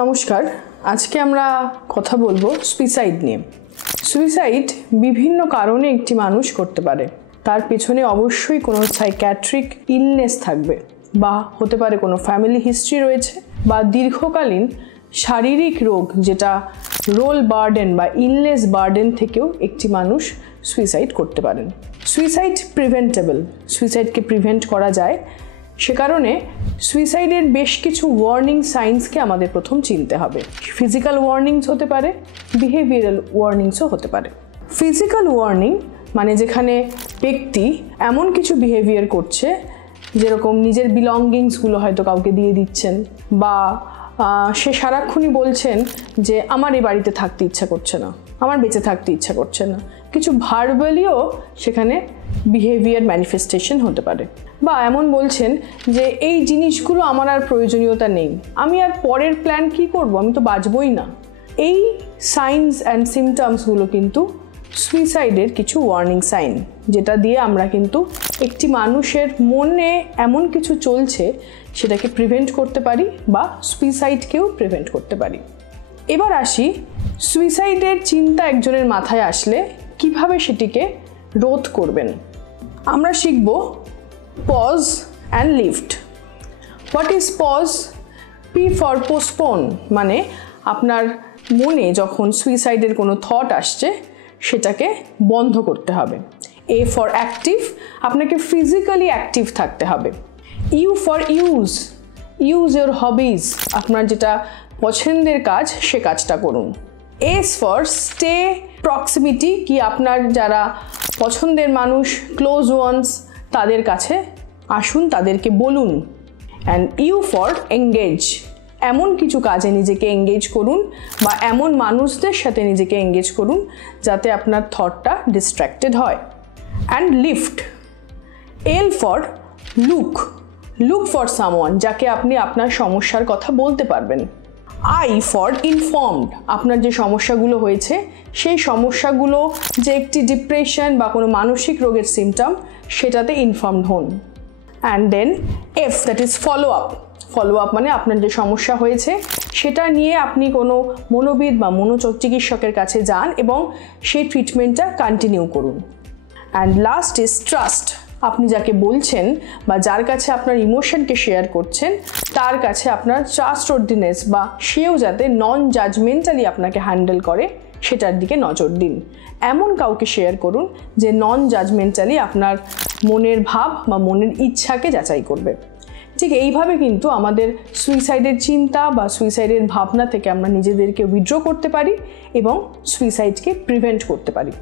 নমস্কার, আজকে আমরা কথা বলবো সুইসাইড নিয়ে। সুইসাইড বিভিন্ন কারণে একটি মানুষ করতে পারে। তার পেছনে অবশ্যই কোনো সাইকিয়াট্রিক ইলনেস থাকবে, বা হতে পারে কোনো ফ্যামিলি হিস্ট্রি রয়েছে, বা দীর্ঘকালীন শারীরিক রোগ যেটা রোল বার্ডেন বা ইলনেস বার্ডেন থেকেও একটি মানুষ সুইসাইড করতে পারেন। সুইসাইড প্রিভেন্টেবল, সুইসাইডকে প্রিভেন্ট করা যায়। সে কারণে সুইসাইডের বেশ কিছু ওয়ার্নিং সাইন্সকে আমাদের প্রথম চিনতে হবে। ফিজিক্যাল ওয়ার্নিংস হতে পারে, বিহেভিয়ারাল ওয়ার্নিংসও হতে পারে। ফিজিক্যাল ওয়ার্নিং মানে যেখানে ব্যক্তি এমন কিছু বিহেভিয়ার করছে, যেরকম নিজের বিলঙ্গিংসগুলো হয়তো কাউকে দিয়ে দিচ্ছেন, বা সে সারাক্ষণই বলছেন যে আমার এই বাড়িতে থাকতে ইচ্ছা করছে না, আমার বেঁচে থাকতে ইচ্ছা করছে না। কিছু ভার্বালিও সেখানে বিহেভিয়ার ম্যানিফেস্টেশন হতে পারে। বা এমন বলছেন যে এই জিনিসগুলো আমার আর প্রয়োজনীয়তা নেই, আমি আর পরের প্ল্যান কি করব, আমি তো বাঁচবই না। এই সাইনস অ্যান্ড সিমটমসগুলো কিন্তু সুইসাইডের কিছু ওয়ার্নিং সাইন, যেটা দিয়ে আমরা কিন্তু একটি মানুষের মনে এমন কিছু চলছে সেটাকে প্রিভেন্ট করতে পারি, বা সুইসাইডকেও প্রিভেন্ট করতে পারি। এবার আসি, সুইসাইডের চিন্তা একজনের মাথায় আসলে কিভাবে সেটিকে রোধ করবেন। আমরা শিখব pause and lift. What is pause? P for postpone, মানে আপনার মনে যখন সুইসাইডের কোনো থট আসছে সেটাকে বন্ধ করতে হবে। এ ফর অ্যাক্টিভ, আপনাকে ফিজিক্যালি অ্যাক্টিভ থাকতে হবে। U for use, use your hobbies, আপনার যেটা পছন্দের কাজ সে কাজটা করুন। এস ফর স্টে প্রক্সিমিটি, কি আপনার যারা পছন্দের মানুষ, ক্লোজ ওয়ান্স, তাদের কাছে আসুন, তাদেরকে বলুন। অ্যান্ড ইউ ফর এঙ্গেজ, এমন কিছু কাজে নিজেকে এঙ্গেজ করুন, বা এমন মানুষদের সাথে নিজেকে এঙ্গেজ করুন যাতে আপনার থটটা ডিস্ট্র্যাক্টেড হয়। And lift. L for look, look for someone, যাকে আপনি আপনার সমস্যার কথা বলতে পারবেন। আই ফর ইনফর্মড, আপনার যে সমস্যাগুলো হয়েছে সেই সমস্যাগুলো যে একটি ডিপ্রেশন বা কোনো মানসিক রোগের সিমটম, সেটাতে ইনফর্মড হন। And then F, that is follow up. Follow up মানে আপনার যে সমস্যা হয়েছে সেটা নিয়ে আপনি কোনো মনোবিদ বা মনোচিকিৎসকের কাছে যান এবং সেই ট্রিটমেন্টটা কন্টিনিউ করুন। অ্যান্ড লাস্ট ইজ ট্রাস্ট, আপনি যাকে বলছেন বা যার কাছে আপনার ইমোশনকে শেয়ার করছেন তার কাছে আপনার ট্রাস্টওয়ার্দিনেস, বা সেও যাতে নন জাজমেন্টালি আপনাকে হ্যান্ডেল করে সেটার দিকে নজর দিন। এমন কাউকে শেয়ার করুন যে নন জাজমেন্টালি আপনার মনের ভাব বা মনের ইচ্ছাকে যাচাই করবে। ঠিক এইভাবে কিন্তু আমাদের সুইসাইডের চিন্তা বা সুইসাইডের ভাবনা থেকে আমরা নিজেদেরকে উইথড্র করতে পারি এবং সুইসাইডকে প্রিভেন্ট করতে পারি।